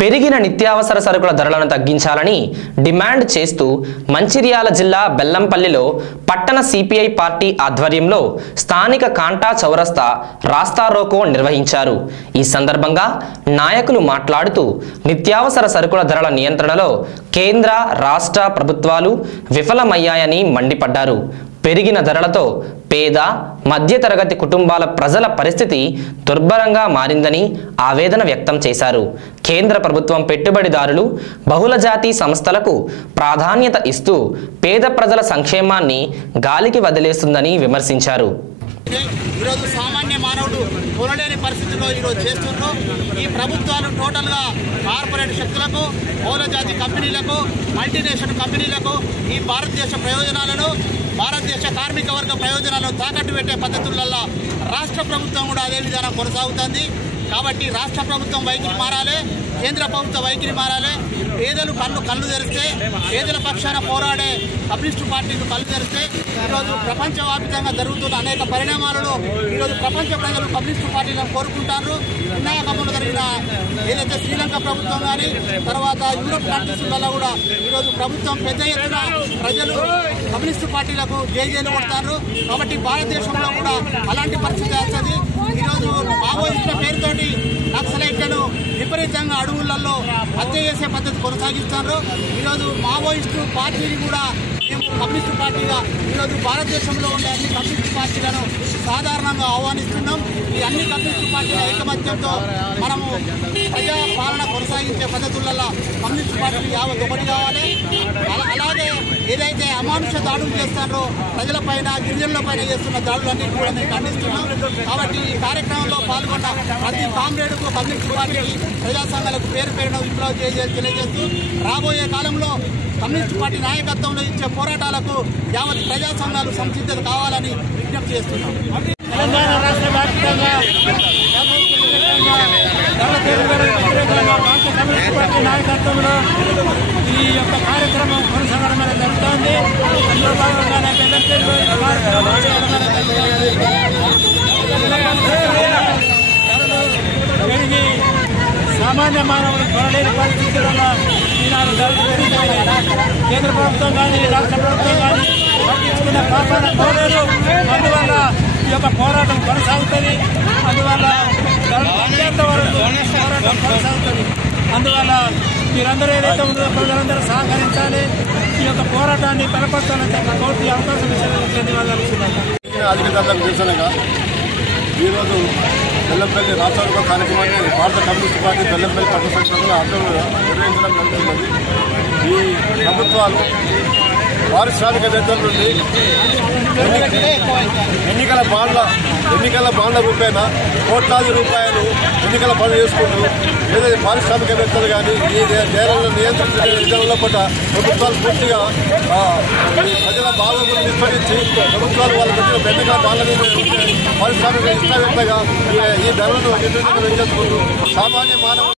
పెరిగిన నిత్యావసర సరుకుల ధరలను తగ్గించాలని డిమాండ్ చేస్తూ మంచిర్యాల జిల్లా బెల్లంపల్లిలో పట్టణ సిపిఐ పార్టీ ఆధ్వర్యంలో స్థానిక కాంటా చౌరస్తా రాస్తా రోకో నిర్వహించారు। ఈ సందర్భంగా నాయకులు మాట్లాడుతూ నిత్యావసర సరుకుల ధరల నియంత్రణలో కేంద్ర రాష్ట్ర ప్రభుత్వాలు విఫలమయ్యాయని మండిపడ్డారు। పెరిగిన ధరలతో పేద మధ్యతరగతి కుటుంబాల ప్రజల పరిస్థితి దుర్భరంగా మారిందని ఆవేదన వ్యక్తం చేశారు। కేంద్ర ప్రభుత్వం పెట్టుబడిదారులు బహుళజాతి సంస్థలకు ప్రాధాన్యత ఇస్తూ పేద ప్రజల సంక్షేమాన్ని గాలికి వదిలేస్తుందని విమర్శించారు। ఈరోజు సామాన్య మానవుడు కొనలేని పరిస్థితుల్లో ఈరోజు చేస్తున్నారు। ఈ ప్రభుత్వాలు టోటల్గా కార్పొరేట్ శక్తులకు బహుళజాతి కంపెనీలకు మల్టీనేషనల్ కంపెనీలకు ఈ భారతదేశ ప్రయోజనాలను భారతదేశ కార్మిక వర్గ ప్రయోజనాలను తాకట్టు పెట్టే పద్ధతులలో రాష్ట్ర ప్రభుత్వం కూడా అదే విధానం కొనసాగుతుంది। కాబట్టి రాష్ట్ర ప్రభుత్వం వైఖరి మారాలి, కేంద్ర ప్రభుత్వ వైఖరి మారాలి। పేదలు కళ్ళు తెరిస్తే పేదల పక్షాన పోరాడే కమ్యూనిస్టు పార్టీలు కళ్ళు తెరిస్తే ఈరోజు ప్రపంచవ్యాప్తంగా జరుగుతున్న అనేక పరిణామాలలో ఈరోజు ప్రపంచ ప్రజలు కమ్యూనిస్టు పార్టీలను కోరుకుంటారు। వినాయకంలో జరిగిన ఏదైతే శ్రీలంక ప్రభుత్వం కానీ తర్వాత యూరోప్ కంట్రీస్ వల్ల కూడా ఈరోజు ప్రభుత్వం పెద్ద ఎత్తున ప్రజలు కమ్యూనిస్టు పార్టీలకు జైలు కొడతారు। కాబట్టి భారతదేశంలో కూడా అలాంటి పరిస్థితి వస్తుంది। ఈరోజు మావోయిస్టుల పేరుతోటి నక్సలైట్లను విపరీతంగా అడవులలో హత్య చేసే పద్ధతి కొనసాగిస్తారు। ఈరోజు మావోయిస్టు పార్టీని కూడా మేము కమ్యూనిస్టు పార్టీగా ఈరోజు భారతదేశంలో ఉండే అన్ని కమ్యూనిస్టు పార్టీలను సాధారణంగా ఆహ్వానిస్తున్నాం। ఈ అన్ని కమ్యూనిస్టు పార్టీల ఐకమత్యంతో మనము ప్రజా పాలన కొనసాగించే పద్ధతులలో కమ్యూనిస్టు పార్టీలు ఒకటి కావాలి। అలాగే ఏదైతే అమానుష దాడులు చేస్తారో ప్రజలపైన గిరిజనులపైన చేస్తున్న దాడులన్నీ కూడా మేము ఖండిస్తున్నాం। కాబట్టి ఈ కార్యక్రమంలో పాల్గొన్న ప్రతి కామ్రేడుకు కమ్యూనిస్టు పార్టీకి ప్రజా సంఘాలకు పేరున విప్లవం తెలియజేస్తూ రాబోయే కాలంలో కమ్యూనిస్టు పార్టీ నాయకత్వంలో ఇచ్చే పోరాటాలకు యావత్ ప్రజా సంఘాలు సంసిద్ధత కావాలని విజ్ఞప్తి చేస్తున్నాం। తెలంగాణ రాష్ట్ర వ్యాప్తంగా కమ్యూనిస్టు పార్టీ నాయకత్వంలో ఈ యొక్క కార్యక్రమం కొనసాగడం అనేది జరుగుతోంది। అందులో భాగంగానే బెల్లంపల్లిలో ఈ కార్యక్రమం పెరిగి సామాన్య మానవులు కొనలేని పరిస్థితులలో ఈనాడు ధరలు పెరిగిపోయినాయి। కేంద్ర ప్రభుత్వం కానీ రాష్ట్ర ప్రభుత్వం కానీ పట్టించుకున్న పాపాన పోలేదు। అందువల్ల ఈ యొక్క పోరాటం కొనసాగుతుంది। అందువల్ల ధరలు తగ్గేంత వరకు పోరాటం కొనసాగుతుంది। అందువల్ల మీరందరూ ఏదైతే ఉందో ప్రజలందరూ సహకరించాలి, ఈ యొక్క పోరాటాన్ని బలపరచాలంటే కోర్టు అవకాశం నిరసనగా ఈరోజు బెల్లంపల్లి రాష్ట్ర కార్యక్రమాన్ని భారత కమ్యూనిస్ట్ పార్టీ బెల్లంపల్లి పట్టణ సంస్థల ఆధ్వర్యంలో నిర్వహించడం జరుగుతున్నది। ఈ ప్రభుత్వాలు పారిశ్రామికవేత్తల నుండి ఎన్నికల బాండ్ల రూపేణ కోట్లాది రూపాయలు ఎన్నికల పనులు చేసుకుంటూ ఏదైతే పారిశ్రామికవేత్తలు కానీ ఈ నేరాలను నియంత్రించే విధానంలో పట్ల ప్రభుత్వాలు పూర్తిగా ప్రజల బాధలను విస్మరించి ప్రభుత్వాలు వాళ్ళ మధ్య ఎన్నికల బాండ్ల మీద పారిశ్రామిక ఇష్టవేత్తగా ఈ ధరలను నిర్ణయించుకుంటూ సామాన్య మానవ